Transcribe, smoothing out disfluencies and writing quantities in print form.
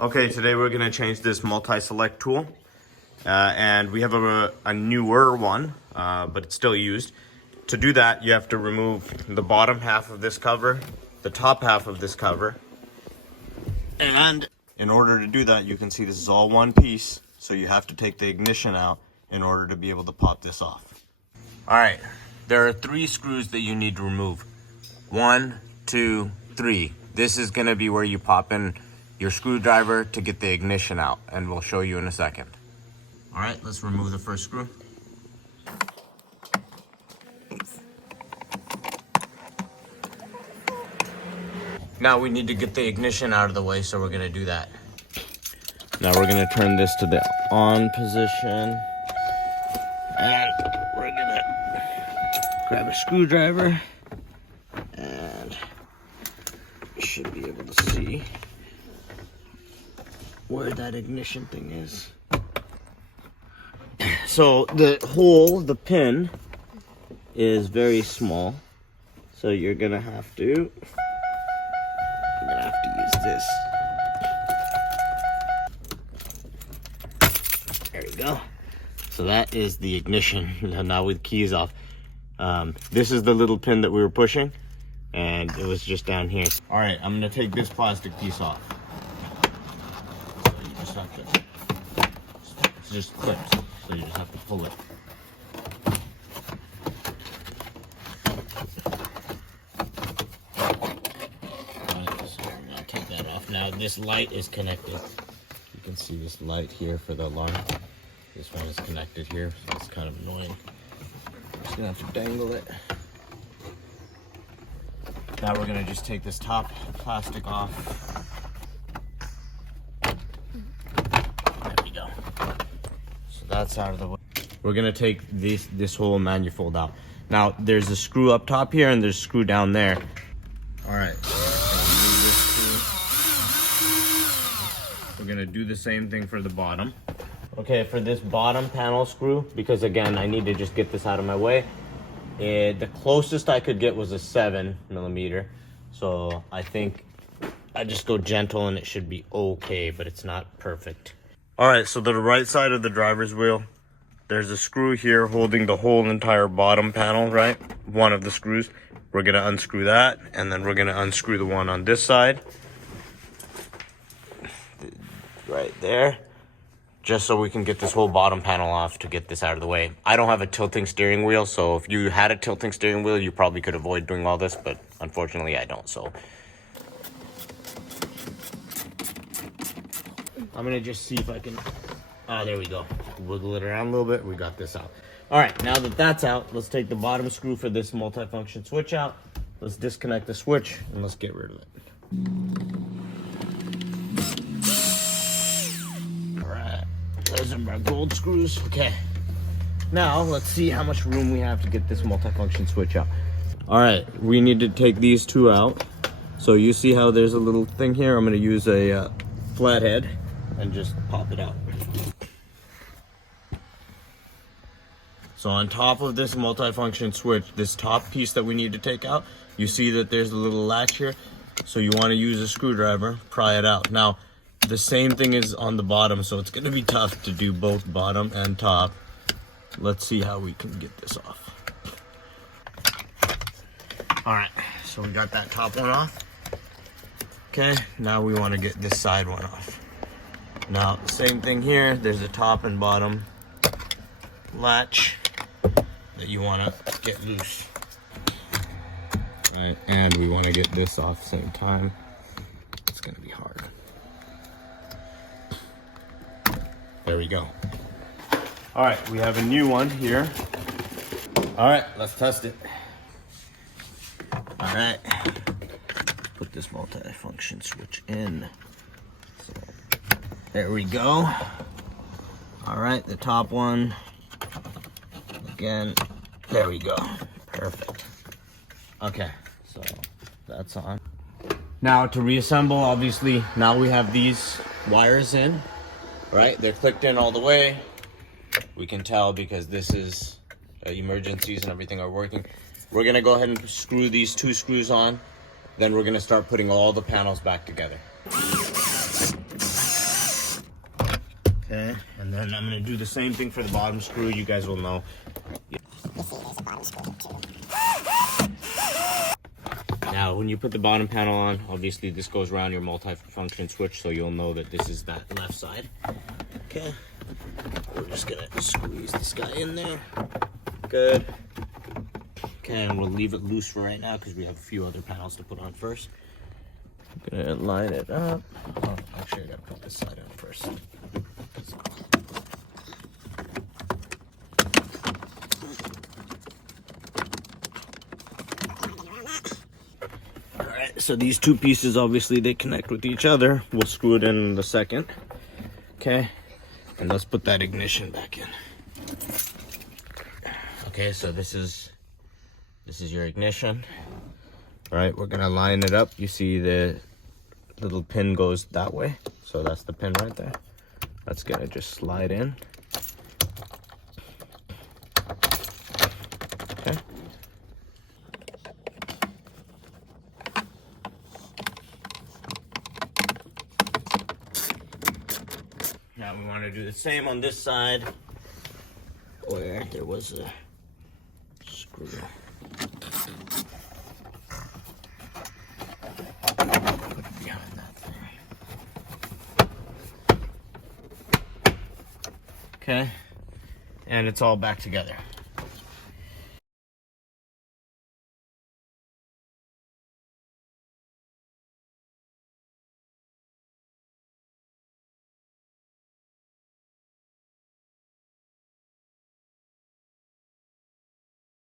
Okay, today we're gonna change this multi-select tool. And we have a newer one, but it's still used. To do that, you have to remove the bottom half of this cover, the top half of this cover. And in order to do that, you can see this is all one piece. So you have to take the ignition out in order to be able to pop this off. All right, there are 3 screws that you need to remove. 1, 2, 3. This is gonna be where you pop in your screwdriver to get the ignition out, and we'll show you in a second. All right, let's remove the first screw. Now we need to get the ignition out of the way, so we're gonna do that. Now we're gonna turn this to the on position. And we're gonna grab a screwdriver, and you should be able to see where that ignition thing is. So the hole, the pin, is very small. So you're gonna have to use this. There we go. So that is the ignition. Now with keys off. This is the little pin that we were pushing, and it was just down here. All right, I'm gonna take this plastic piece off. So you just have to, it's just clips, so you just have to pull it. Now this light is connected. You can see this light here for the alarm. This one is connected here, so it's kind of annoying. I'm just gonna have to dangle it. Now we're gonna just take this top plastic off. There we go. So that's out of the way. We're gonna take this whole manifold out. Now there's a screw up top here and there's a screw down there. All right. We're gonna do the same thing for the bottom. Okay, for this bottom panel screw, because again, I need to just get this out of my way. The closest I could get was a 7mm. So I think I just go gentle and it should be okay, but it's not perfect. All right, so the right side of the driver's wheel, there's a screw here holding the whole entire bottom panel, right? One of the screws. We're gonna unscrew that, and then we're gonna unscrew the one on this side. Right there, just so we can get this whole bottom panel off to get this out of the way. I don't have a tilting steering wheel, so if you had a tilting steering wheel, you probably could avoid doing all this, but unfortunately I don't, so. I'm gonna just see if I can, there we go. Wiggle it around a little bit, we got this out. All right, now that that's out, let's take the bottom screw for this multifunction switch out. Let's disconnect the switch and let's get rid of it. Those are my gold screws. Okay. Now let's see how much room we have to get this multifunction switch out. All right, we need to take these 2 out. So you see how there's a little thing here? I'm gonna use a flathead and just pop it out. So on top of this multifunction switch, this top piece that we need to take out, you see that there's a little latch here. So you wanna use a screwdriver, pry it out. Now, the same thing is on the bottom, so it's gonna be tough to do both bottom and top. Let's see how we can get this off. All right, so we got that top one off. Okay, now we wanna get this side one off. Now, same thing here, there's a top and bottom latch that you wanna get loose. All right, and we wanna get this off at the same time. It's gonna be hard. There we go. All right, we have a new one here. All right, let's test it. All right, put this multifunction switch in. So, there we go. All right, the top one. Again, there we go. Perfect. Okay, so that's on. Now to reassemble, obviously, now we have these wires in. Right, they're clicked in all the way. We can tell because this is emergencies and everything are working. We're gonna go ahead and screw these 2 screws on. Then we're gonna start putting all the panels back together. Okay, and then I'm gonna do the same thing for the bottom screw. You guys will know. Now, when you put the bottom panel on, obviously this goes around your multi-function switch, so you'll know that this is that left side. Okay, we're just gonna squeeze this guy in there. Good. Okay, and we'll leave it loose for right now because we have a few other panels to put on first. I'm gonna line it up. Oh, actually, I gotta put this side on first. Alright, so these two pieces, obviously, they connect with each other. We'll screw it in a second. Okay, and let's put that ignition back in. Okay, so this is your ignition. All right, we're gonna line it up. You see the little pin goes that way, so that's the pin right there. That's gonna just slide in. Okay. Now we want to do the same on this side where there was a screw. Okay, and it's all back together.